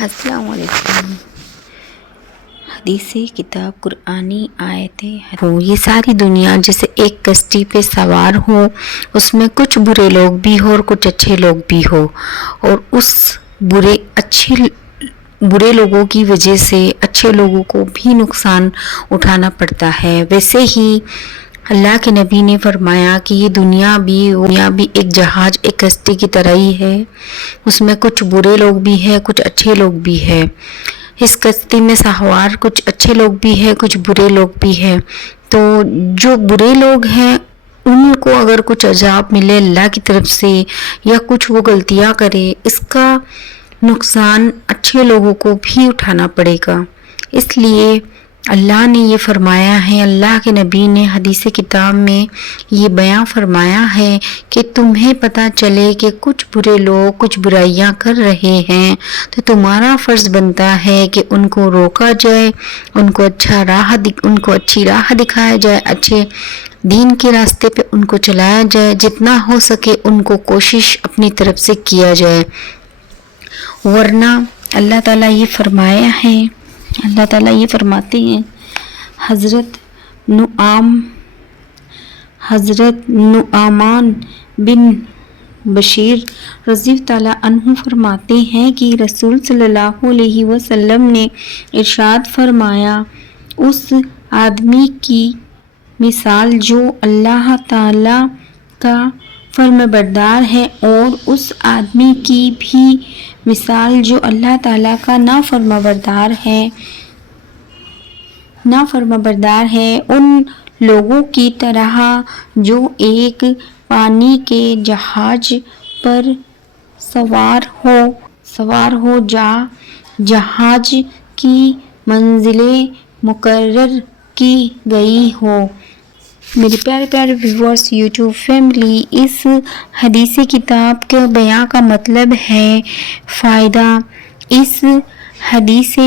السلام علیکم۔ حدیث کتاب قرآنی آیتیں ہو، یہ ساری دنیا جیسے ایک کشتی پہ سوار ہو، اس میں کچھ برے لوگ بھی ہو اور کچھ اچھے لوگ بھی ہو، اور اس برے لوگوں کی وجہ سے اچھے لوگوں کو بھی نقصان اٹھانا پڑتا ہے۔ ویسے ہی اللہ کے نبی نے فرمایا کہ یہ دنیا بھی ایک جہاز، ایک کشتی کی طرح ہی ہے، اس میں کچھ برے لوگ بھی ہیں، کچھ اچھے لوگ بھی ہیں۔ اس کشتی میں سوار کچھ اچھے لوگ بھی ہیں، کچھ برے لوگ بھی ہیں۔ تو جو برے لوگ ہیں ان کو اگر کچھ عذاب ملے اللہ کی طرف سے یا کچھ وہ غلطیاں کرے، اس کا نقصان اچھے لوگوں کو بھی اٹھانا پڑے گا۔ اس لیے اللہ نے یہ فرمایا ہے، اللہ کے نبی نے حدیث کتاب میں یہ بیان فرمایا ہے کہ تمہیں پتہ چلے کہ کچھ برے لوگ کچھ برائیاں کر رہے ہیں تو تمہارا فرض بنتا ہے کہ ان کو روکا جائے، ان کو اچھی راہ دکھایا جائے، اچھے دین کے راستے پہ ان کو چلایا جائے، جتنا ہو سکے ان کو کوشش اپنی طرف سے کیا جائے۔ ورنہ اللہ تعالیٰ یہ فرماتے ہیں، حضرت نعمان بن بشیر رضی تعالیٰ عنہ فرماتے ہیں کہ رسول صلی اللہ علیہ وسلم نے ارشاد فرمایا، اس آدمی کی مثال جو اللہ تعالیٰ کا فرمانبردار ہے، اور اس آدمی کی بھی مثال جو اللہ تعالیٰ کا نافرمانبردار ہے، ان لوگوں کی طرح جو ایک پانی کے جہاز پر سوار ہو جہاز کی منزلیں مقرر کی گئی ہو۔ میرے پیارے ویورز، یوٹیوب فیملی، اس حدیث کتاب کے بیان کا مطلب ہے فائدہ۔ اس حدیث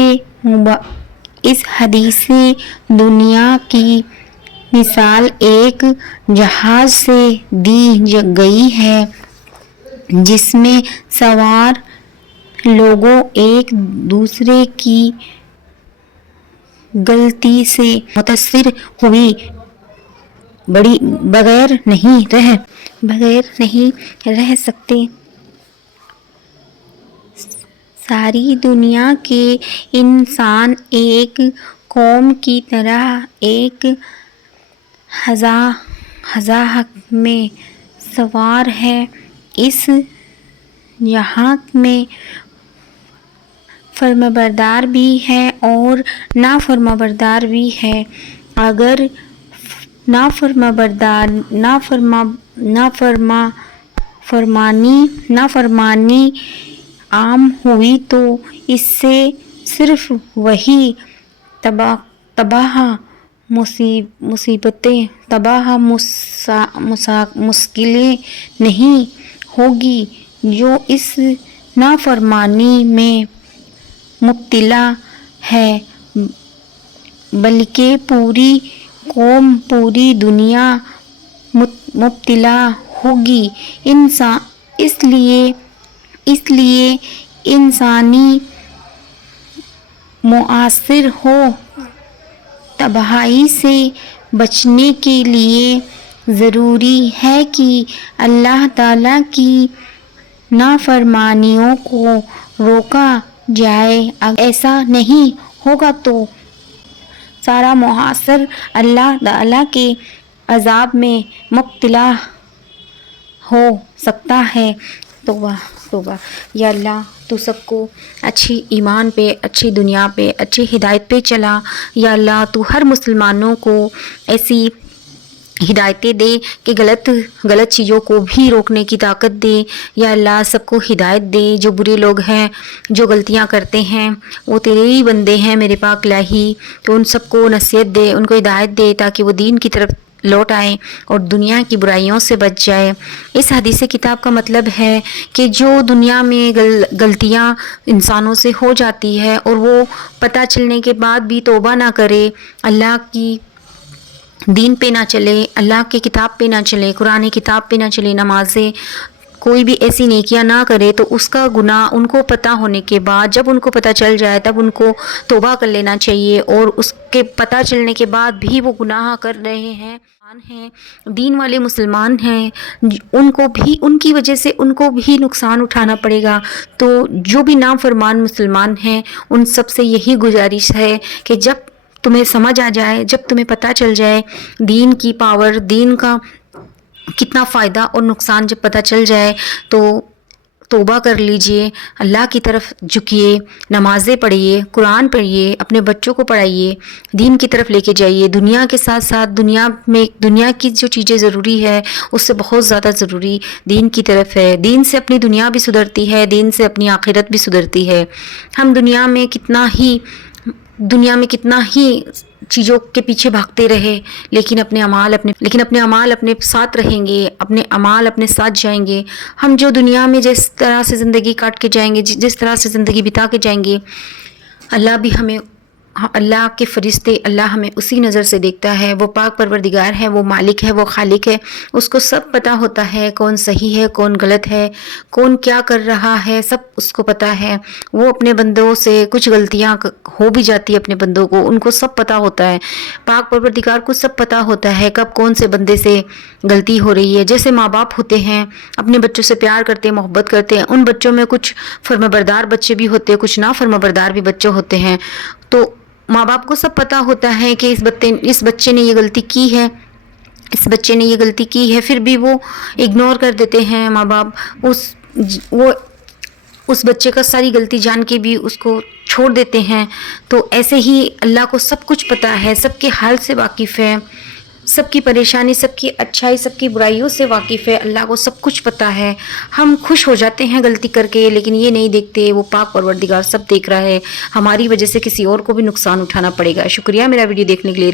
دنیا کی مثال ایک جہاز سے دی گئی ہے جس میں سوار لوگ ایک دوسرے کی غلطی سے متاثر ہوئے بغیر نہیں رہ سکتے۔ ساری دنیا کے انسان ایک قوم کی طرح ایک جہاز میں سوار ہیں۔ اس جہاز میں فرمانبردار بھی ہیں اور نافرمانبردار بھی ہیں۔ اگر نافرمانی عام ہوئی تو اس سے صرف وہی تباہ مشکلیں نہیں ہوگی جو اس نافرمانی میں مبتلا ہے، بلکہ پوری قوم، پوری دنیا مبتلا ہوگی۔ اس لیے انسانی معاشر کو تباہی سے بچنے کے لیے ضروری ہے کہ اللہ تعالیٰ کی نافرمانیوں کو روکا جائے۔ اگر ایسا نہیں ہوگا تو سارا معاشرہ اللہ تعالیٰ کے عذاب میں مبتلا ہو سکتا ہے۔ توبہ۔ یا اللہ تو سب کو اچھی ایمان پہ، اچھی دنیا پہ، اچھی ہدایت پہ چلا۔ یا اللہ تو ہر مسلمانوں کو ایسی ہدایتیں دے کہ غلط چیزوں کو بھی روکنے کی طاقت دے۔ یا اللہ سب کو ہدایت دے، جو برے لوگ ہیں، جو غلطیاں کرتے ہیں، وہ تیرے ہی بندے ہیں میرے پاک الہی، تو ان سب کو نصیحت دے، ان کو ہدایت دے تاکہ وہ دین کی طرف لوٹ آئیں اور دنیا کی برائیوں سے بچ جائے۔ اس حدیث کتاب کا مطلب ہے کہ جو دنیا میں غلطیاں انسانوں سے ہو جاتی ہے اور وہ پتہ چلنے کے بعد بھی توبہ نہ کرے، اللہ کی دین پہ نہ چلے، اللہ کی کتاب پہ نہ چلے، قرآن کتاب پہ نہ چلے، نمازیں کوئی بھی ایسی نیکیاں نہ کرے تو اس کا گناہ ان کو پتہ ہونے کے بعد، جب ان کو پتہ چل جائے تب ان کو توبہ کر لینا چاہیے، اور اس کے پتہ چلنے کے بعد بھی وہ گناہ کر رہے ہیں، دین والے مسلمان ہیں، ان کو بھی ان کی وجہ سے ان کو بھی نقصان اٹھانا پڑے گا۔ تو جو بھی نافرمان مسلمان ہیں ان سب سے یہی گزارش ہے کہ جب تمہیں سمجھ آ جائے، جب تمہیں پتہ چل جائے دین کی پاور، دین کا کتنا فائدہ اور نقصان جب پتہ چل جائے تو توبہ کر لیجئے، اللہ کی طرف جھکیے، نمازیں پڑھیے، قرآن پڑھیے، اپنے بچوں کو پڑھائیے، دین کی طرف لے کے جائیے۔ دنیا کے ساتھ ساتھ دنیا کی جو چیزیں ضروری ہے اس سے بہت زیادہ ضروری دین کی طرف ہے۔ دین سے اپنی دنیا بھی سدھرتی ہے، دین سے اپنی آخرت بھی سدھرتی ہے۔ ہم دنیا میں کتنا ہی چیزوں کے پیچھے بھاگتے رہے، لیکن اپنے اعمال اپنے ساتھ رہیں گے، اپنے اعمال اپنے ساتھ جائیں گے۔ ہم جو دنیا میں جس طرح سے زندگی کاٹ کے جائیں گے، جس طرح سے زندگی بتا کے جائیں گے، اللہ کے فرشتے، اللہ ہمیں اسی نظر سے دیکھتا ہے۔ وہ پاک پروردگار ہے، وہ مالک ہے، وہ خالق ہے، اس کو سب پتہ ہوتا ہے کون صحیح ہے، کون غلط ہے، کون کیا کر رہا ہے، سب اس کو پتہ ہے۔ وہ اپنے بندوں سے کچھ غلطیاں ہو بھی جاتی ہے، اپنے بندوں کو ان کو سب پتہ ہوتا ہے، پاک پروردگار کو سب پتہ ہوتا ہے کب کون سے بندے سے غلطی ہو رہی ہے۔ جیسے ماں باپ ہوتے ہیں، اپنے بچوں سے پیار کرتے ہیں، محبت کرتے ہیں، ان بچوں میں کچھ فرمانبردار بچے بھی ہوتے ہیں، کچھ نافرمانبردار بھی بچے ہوتے ہیں، تو ماں باپ کو سب پتہ ہوتا ہے کہ اس بچے نے یہ غلطی کی ہے، پھر بھی وہ اگنور کر دیتے ہیں ماں باپ، اس بچے کا ساری غلطی جان کے بھی اس کو چھوڑ دیتے ہیں۔ تو ایسے ہی اللہ کو سب کچھ پتہ ہے، سب کے حال سے واقف ہے، سب کی پریشانی، سب کی اچھائی، سب کی برائیوں سے واقف ہے، اللہ کو سب کچھ پتہ ہے۔ ہم خوش ہو جاتے ہیں غلطی کر کے، لیکن یہ نہیں دیکھتے وہ پاک پروردگار سب دیکھ رہا ہے، ہماری وجہ سے کسی اور کو بھی نقصان اٹھانا پڑے گا۔ شکریہ میرا ویڈیو دیکھنے کے لیے۔